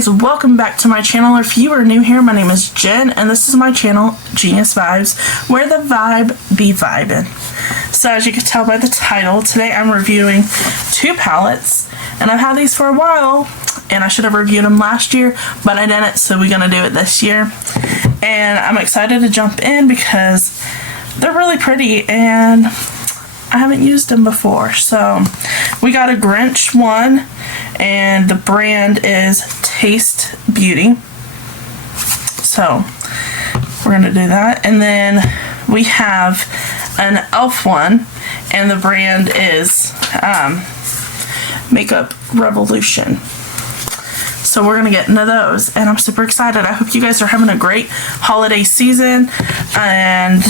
guys, welcome back to my channel. If you are new here, my name is Jen and this is my channel, Genius Vibes, where the vibe be vibin'. So as you can tell by the title, today I'm reviewing two palettes and I've had these for a while and I should have reviewed them last year, but I didn't, so we're gonna do it this year. And I'm excited to jump in because they're really pretty and I haven't used them before. So we got a Grinch one and the brand is Taste Beauty. So we're gonna do that. And then we have an e.l.f. one and the brand is Makeup Revolution. So we're gonna get into those and I'm super excited. I hope you guys are having a great holiday season and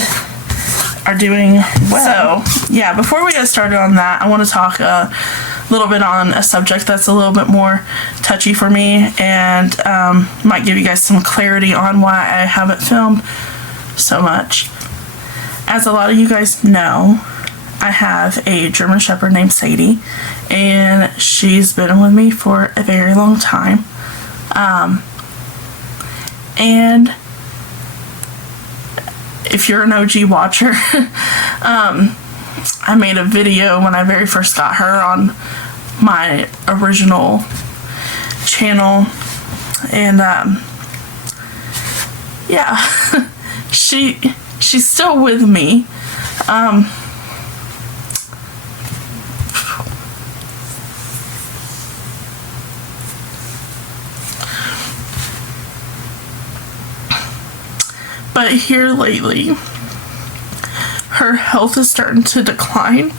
are doing well. So yeah, before we get started on that, I want to talk a little bit on a subject that's a little bit more touchy for me and might give you guys some clarity on why I haven't filmed so much. As a lot of you guys know, I have a German Shepherd named Sadie and she's been with me for a very long time. And if you're an OG watcher, I made a video when I very first got her on my original channel, and yeah, she's still with me. But here lately, her health is starting to decline.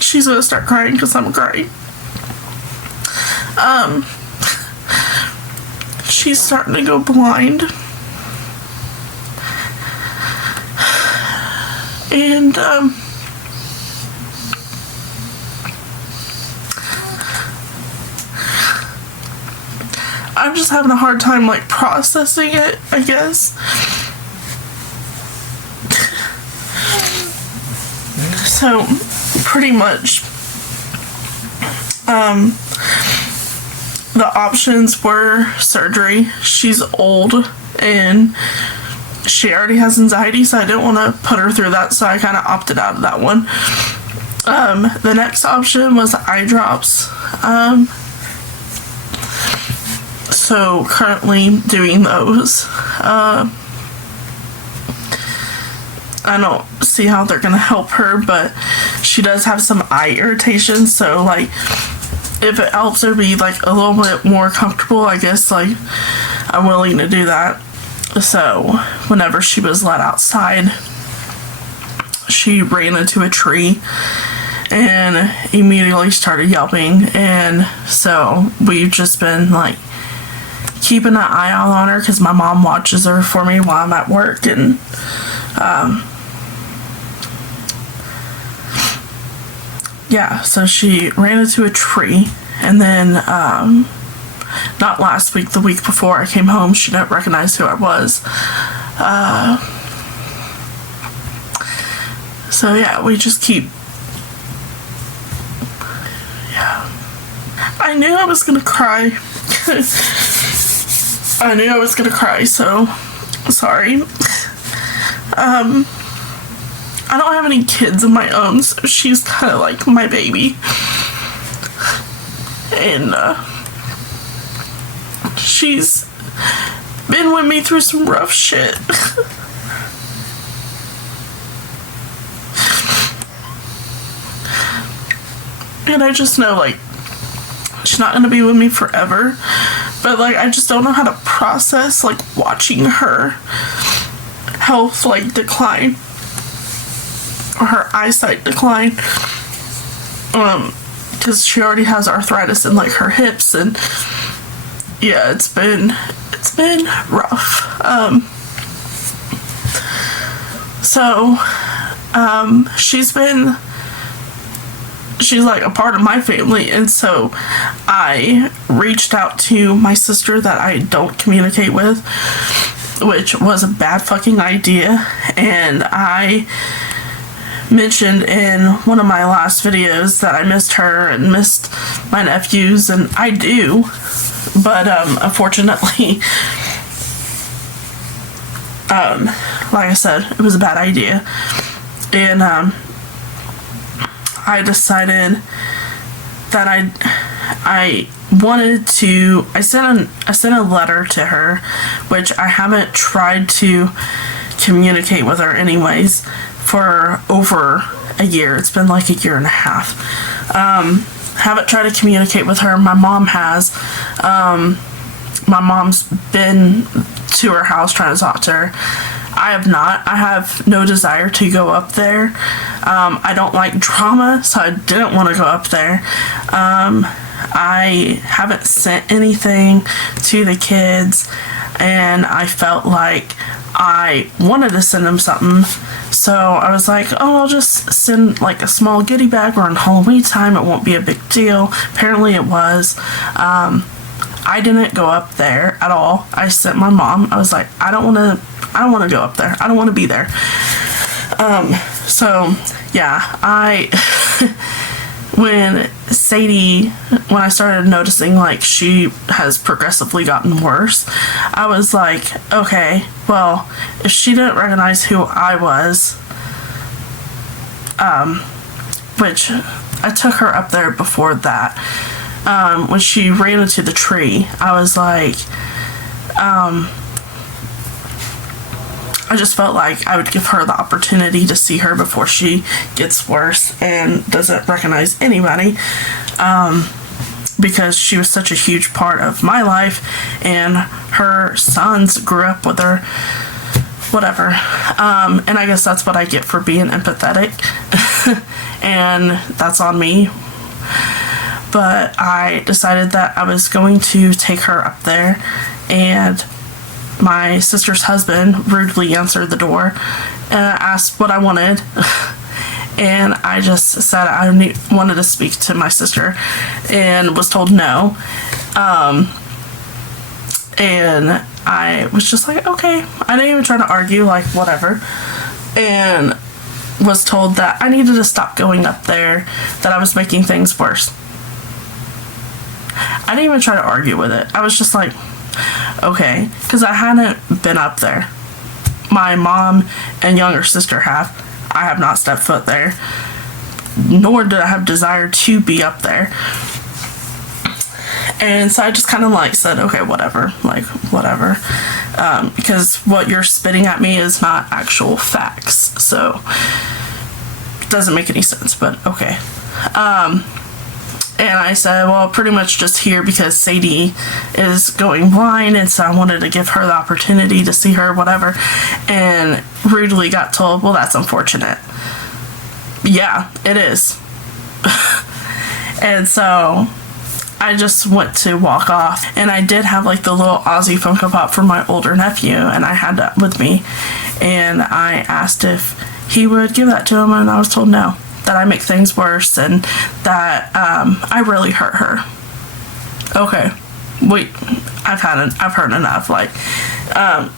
She's gonna start crying because I'm crying. She's starting to go blind. And, I'm just having a hard time, like, processing it, I guess. So, pretty much, the options were surgery. She's old, and she already has anxiety, so I didn't want to put her through that, so I kind of opted out of that one. The next option was eye drops. So currently doing those. I don't see how they're gonna help her, but she does have some eye irritation, so like if it helps her be like a little bit more comfortable, I guess like I'm willing to do that. So whenever she was let outside, she ran into a tree and immediately started yelping, and so we've just been like keeping an eye out on her because my mom watches her for me while I'm at work. And yeah, so she ran into a tree, and then not last week, the week before I came home, she didn't recognize who I was. So yeah, we just keep, yeah, I knew I was gonna cry. I knew I was gonna cry, so sorry. I don't have any kids of my own, so she's kind of like my baby. And she's been with me through some rough shit. And I just know, like, she's not gonna be with me forever, but like I just don't know how to process like watching her health like decline or her eyesight decline, because she already has arthritis in like her hips, and yeah, it's been rough. She's like a part of my family, and so I reached out to my sister that I don't communicate with, which was a bad fucking idea, and I mentioned in one of my last videos that I missed her and missed my nephews, and I do, but unfortunately, like I said, it was a bad idea, and I decided that I wanted to. I sent a letter to her, which I haven't tried to communicate with her anyways for over a year. It's been like a year and a half. Haven't tried to communicate with her. My mom has. My mom's been to her house trying to talk to her. I have not. I have no desire to go up there. I don't like drama, so I didn't want to go up there. I haven't sent anything to the kids, and I felt like I wanted to send them something, so I was like, oh, I'll just send like a small goodie bag. We're on Halloween time, it won't be a big deal. Apparently it was. I didn't go up there at all. I sent my mom. I was like, I don't want to go up there. I don't want to be there. So yeah, when I started noticing like she has progressively gotten worse, I was like, okay, well, if she didn't recognize who I was, which I took her up there before that, when she ran into the tree, I was like, I just felt like I would give her the opportunity to see her before she gets worse and doesn't recognize anybody, because she was such a huge part of my life, and her sons grew up with her, whatever. And I guess that's what I get for being empathetic, and that's on me. But I decided that I was going to take her up there, and my sister's husband rudely answered the door and asked what I wanted. And I just said I wanted to speak to my sister, and was told no. And I was just like, okay. I didn't even try to argue, like, whatever. And was told that I needed to stop going up there, that I was making things worse. I didn't even try to argue with it. I was just like, okay, because I hadn't been up there. My mom and younger sister have. I have not stepped foot there, nor did I have desire to be up there. And so I just kind of like said, okay, whatever, like whatever, because what you're spitting at me is not actual facts, so it doesn't make any sense, but okay. And I said, well, pretty much just here because Sadie is going blind, and so I wanted to give her the opportunity to see her, whatever. And rudely got told, well, that's unfortunate. Yeah, it is. And so I just went to walk off, and I did have like the little Aussie Funko Pop for my older nephew, and I had that with me. And I asked if he would give that to him, and I was told no. That I make things worse, and that I really hurt her. Okay, wait, I've heard enough. Like,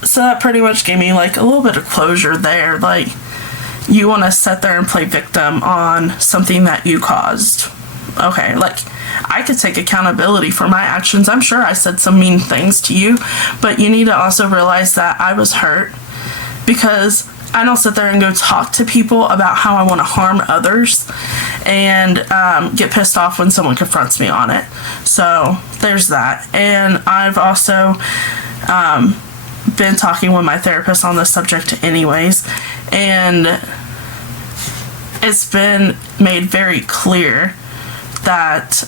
so that pretty much gave me like a little bit of closure there. Like, you want to sit there and play victim on something that you caused. Okay, like, I could take accountability for my actions. I'm sure I said some mean things to you, but you need to also realize that I was hurt, because I don't sit there and go talk to people about how I want to harm others and get pissed off when someone confronts me on it. So there's that. And I've also been talking with my therapist on this subject anyways, and it's been made very clear that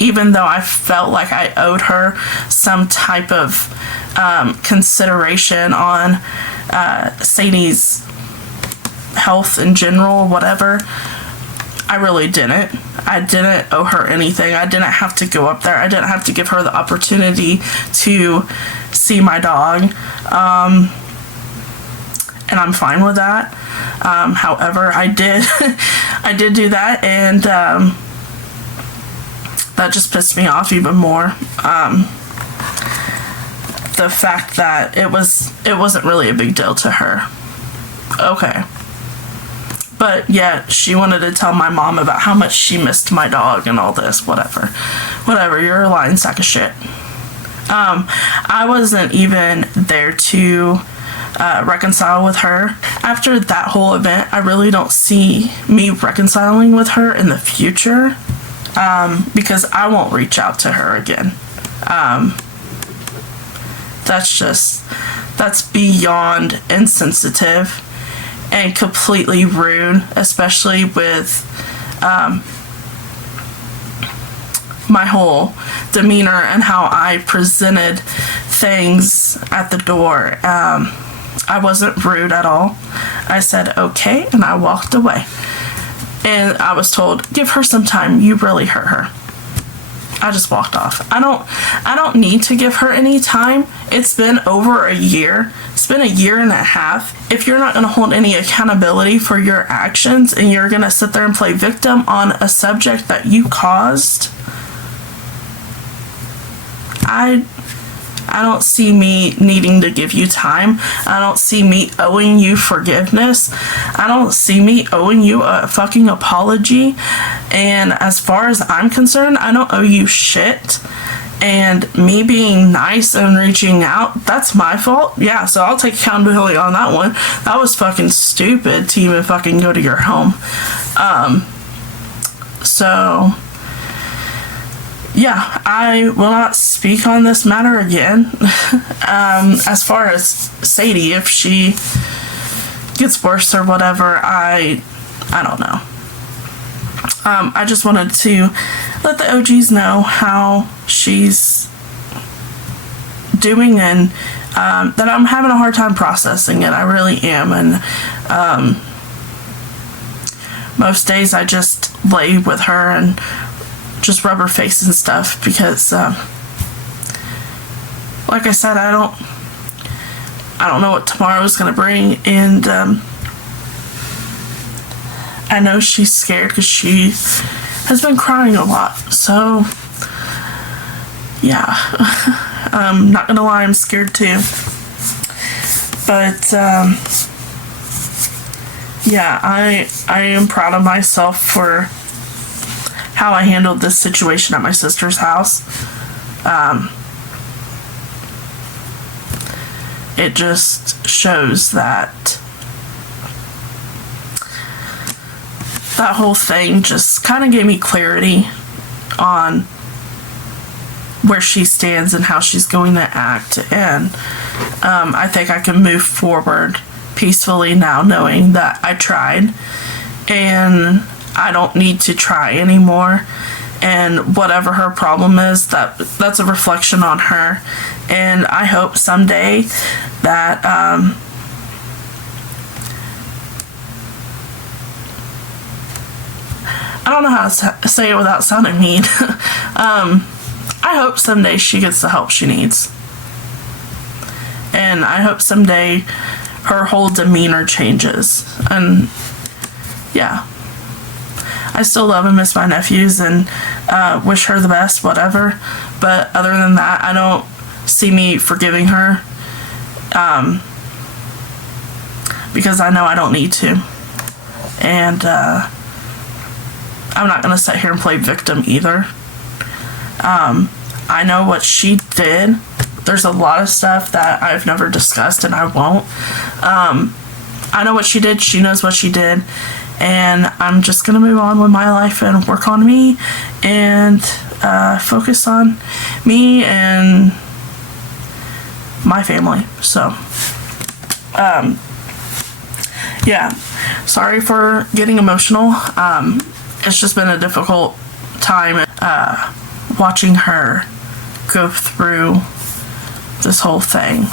even though I felt like I owed her some type of consideration on Sadie's health in general, whatever, I really didn't. I didn't owe her anything. I didn't have to go up there. I didn't have to give her the opportunity to see my dog. And I'm fine with that. However, I did I did do that, and that just pissed me off even more. The fact that it wasn't really a big deal to her. Okay. But yet she wanted to tell my mom about how much she missed my dog and all this. Whatever, you're a lying sack of shit. I wasn't even there to reconcile with her. After that whole event, I really don't see me reconciling with her in the future, because I won't reach out to her again. That's beyond insensitive and completely rude, especially with my whole demeanor and how I presented things at the door. I wasn't rude at all. I said okay, and I walked away. And I was told, give her some time, you really hurt her. I just walked off. I don't need to give her any time. It's been over a year. It's been a year and a half. If you're not going to hold any accountability for your actions and you're going to sit there and play victim on a subject that you caused, I don't see me needing to give you time. I don't see me owing you forgiveness. I don't see me owing you a fucking apology. And as far as I'm concerned, I don't owe you shit. And me being nice and reaching out, that's my fault. Yeah, so I'll take accountability on that one. That was fucking stupid to even fucking go to your home. So yeah, I will not speak on this matter again. As far as Sadie, if she gets worse or whatever, I don't know. I just wanted to let the OGs know how she's doing, and that I'm having a hard time processing it. I really am. And most days I just lay with her and just rub her face and stuff, because like I said, I don't know what tomorrow is going to bring. And I know she's scared because she has been crying a lot. So yeah, I'm not gonna lie, I'm scared too. But yeah, I am proud of myself for how I handled this situation at my sister's house. It just shows that that whole thing just kind of gave me clarity on where she stands and how she's going to act. And I think I can move forward peacefully now, knowing that I tried and I don't need to try anymore. And whatever her problem is, that's a reflection on her. And I hope someday that I don't know how to say it without sounding mean. I hope someday she gets the help she needs. And I hope someday her whole demeanor changes. And yeah, I still love and miss my nephews and wish her the best, whatever. But other than that, I don't see me forgiving her, because I know I don't need to. And I'm not going to sit here and play victim either. I know what she did. There's a lot of stuff that I've never discussed, and I won't. I know what she did. She knows what she did. And I'm just going to move on with my life and work on me and focus on me and my family. So, yeah. Sorry for getting emotional. It's just been a difficult time watching her go through this whole thing.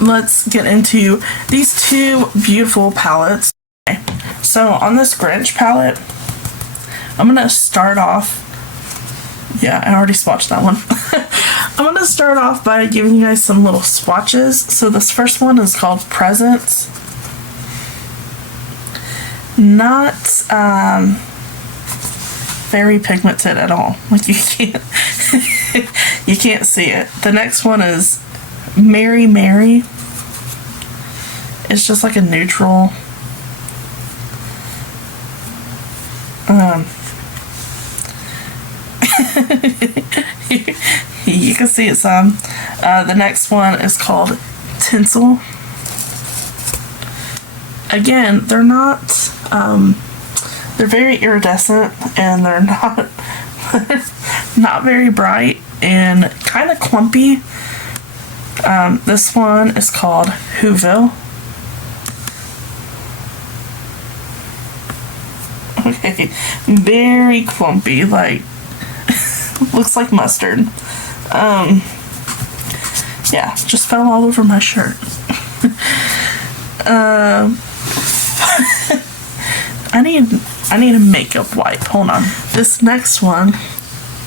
Let's get into these two beautiful palettes. Okay. So on this Grinch palette, I'm going to start off, yeah, I already swatched that one. I'm going to start off by giving you guys some little swatches. So this first one is called Presents. Not very pigmented at all. Like you can't you can't see it. The next one is Mary Mary. It's just like a neutral. You can see it some. The next one is called Tinsel. Again, they're not, they're very iridescent, and they're not, not very bright and kind of clumpy. This one is called Whoville. Okay, very clumpy, like, looks like mustard. Yeah, just fell all over my shirt. I need a makeup wipe. Hold on. This next one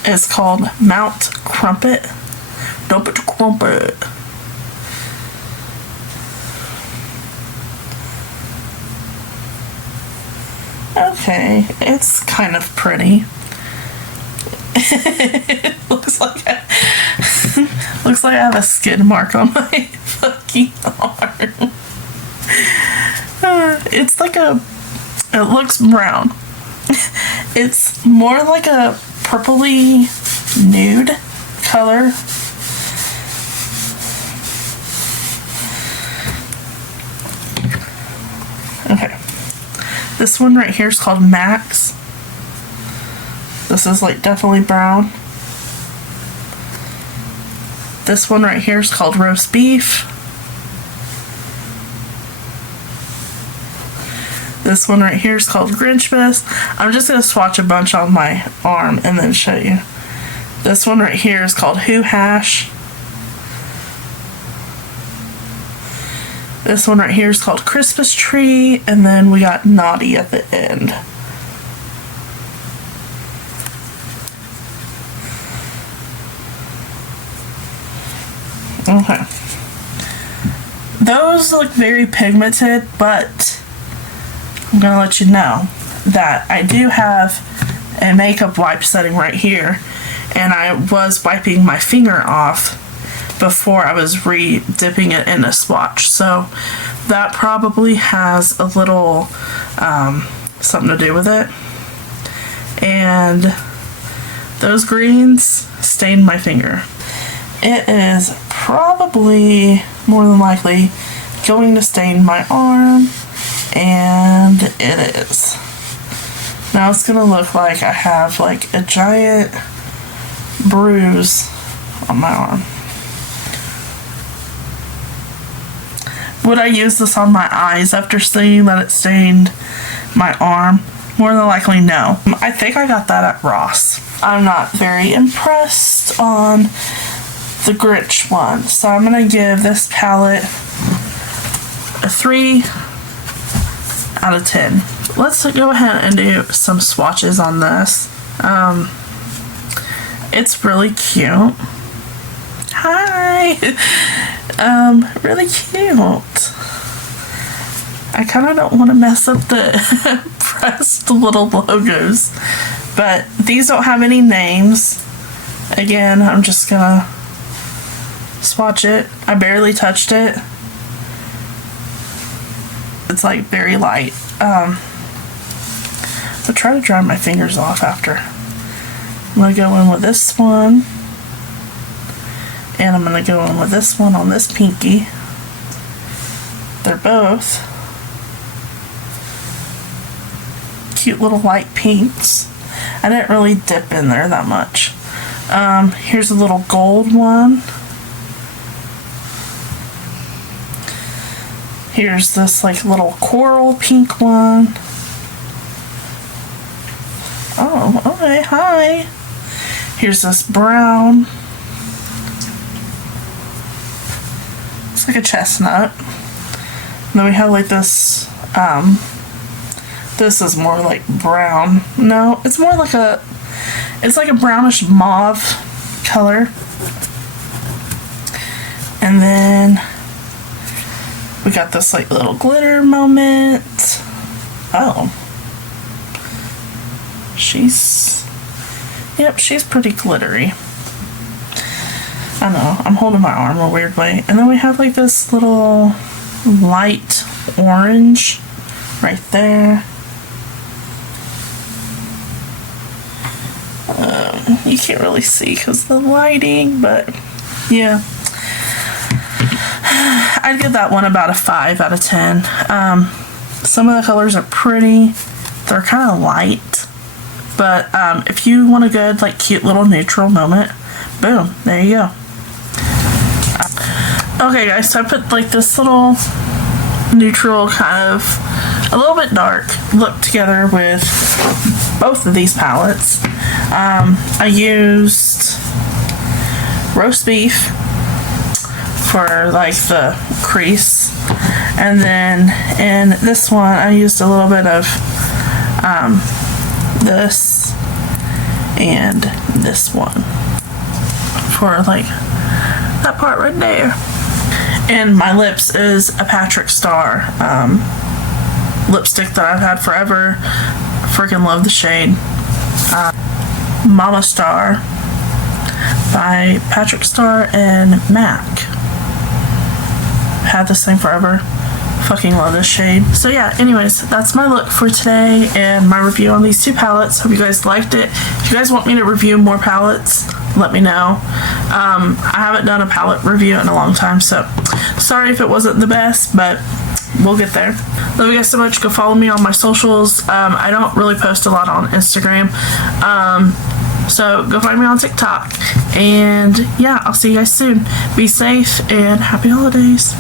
is called Mount Crumpet. Dump it to Crumpet. Okay, it's kind of pretty. It looks like I have a skid mark on my fucking arm. It's like it looks brown. It's more like a purpley nude color. Okay. This one right here is called Max. This is like definitely brown. This one right here is called Roast Beef. This one right here is called Grinchmas. I'm just going to swatch a bunch on my arm and then show you. This one right here is called Who Hash. This one right here is called Christmas Tree, and then we got Naughty at the end. Okay. Those look very pigmented, but I'm gonna let you know that I do have a makeup wipe setting right here, and I was wiping my finger off before I was re-dipping it in a swatch, so that probably has a little something to do with it. And those greens stained my finger. It is probably more than likely going to stain my arm, and it is. Now it's gonna look like I have like a giant bruise on my arm. Would I use this on my eyes after seeing that it stained my arm? More than likely, no. I think I got that at Ross. I'm not very impressed on the Grinch one, so I'm gonna give this palette a 3 out of 10. Let's go ahead and do some swatches on this. It's really cute. Hi! Really cute. I kind of don't want to mess up the pressed little logos, but these don't have any names. Again, I'm just gonna swatch it. I barely touched it. It's like very light. I'll try to dry my fingers off after. I'm gonna go in with this one, and I'm gonna go in with this one on this pinky. They're both cute little light pinks. I didn't really dip in there that much. Here's a little gold one. Here's this like little coral pink one. Oh, okay, hi. Here's this brown. It's like a chestnut. And then we have like this, this is more like brown. No, it's more like it's like a brownish mauve color. And then we got this like little glitter moment. Oh. She's pretty glittery. I know, I'm holding my arm a weird way. And then we have like this little light orange right there. You can't really see because of the lighting, but yeah. I'd give that one about a 5 out of 10. Some of the colors are pretty. They're kind of light. But if you want a good, like, cute little neutral moment, boom, there you go. Okay, guys, so I put, like, this little neutral, kind of a little bit dark look together with both of these palettes. I used roast beef for, like, the crease, and then in this one I used a little bit of this and this one for, like, that part right there. And my lips is a Patrick Star lipstick that I've had forever. Freaking love the shade. Mama Star by Patrick Star and MAC. Had this thing forever. Fucking love this shade. So yeah, anyways, that's my look for today and my review on these two palettes. Hope you guys liked it. If you guys want me to review more palettes, let me know. I haven't done a palette review in a long time, so sorry if it wasn't the best, but we'll get there. Love you guys so much. Go follow me on my socials. I don't really post a lot on Instagram, so go find me on TikTok. And yeah, I'll see you guys soon. Be safe and happy holidays.